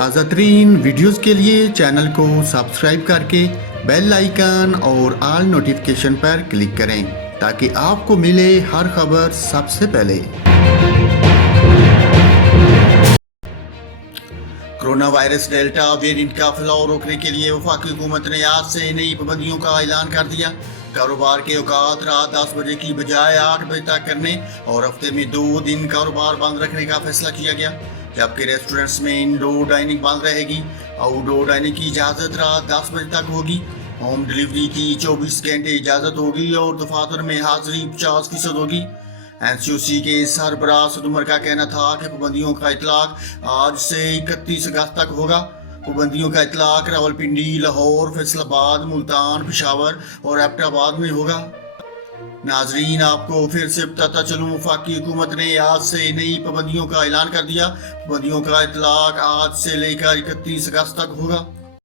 تازہ ترین ویڈیوز کے لیے چینل کو سبسکرائب کر کے بیل آئیکن اور آل نوٹیفیکیشن پر کلک کریں تاکہ آپ کو ملے ہر خبر سب سے پہلے۔ کرونا وائرس ڈیلٹا ویرینٹ کا پھیلاؤ روکنے کے لیے وفاقی حکومت نے آج سے نئی پابندیوں کا اعلان کر دیا۔ کاروبار کے اوقات رات 10 بجے کی بجائے 8 بجے تک کرنے اور ہفتے میں 2 دن کاروبار بند رکھنے کا فیصلہ کیا گیا، جبکہ ریسٹورنٹس میں انڈور ڈائننگ بند رہے گی۔ آؤٹ ڈور ڈائننگ کی اجازت رات 10 بجے تک ہوگی۔ ہوم ڈیلیوری کی 24 گھنٹے اجازت ہوگی اور دفاتر میں حاضری 50% ہوگی۔ NCOC کے سربراہ سعد عمر کا کہنا تھا کہ پابندیوں کا اطلاق آج سے 31 اگست تک ہوگا۔ پابندیوں کا اطلاق راولپنڈی، لاہور، فیصل آباد، ملتان، پشاور اور ایبٹ آباد میں ہوگا۔ ناظرین، آپ کو پھر سے بتاتا چلوں، وفاقی حکومت نے آج سے نئی پابندیوں کا اعلان کر دیا۔ پابندیوں کا اطلاق آج سے لے کر 31 اگست تک ہوگا۔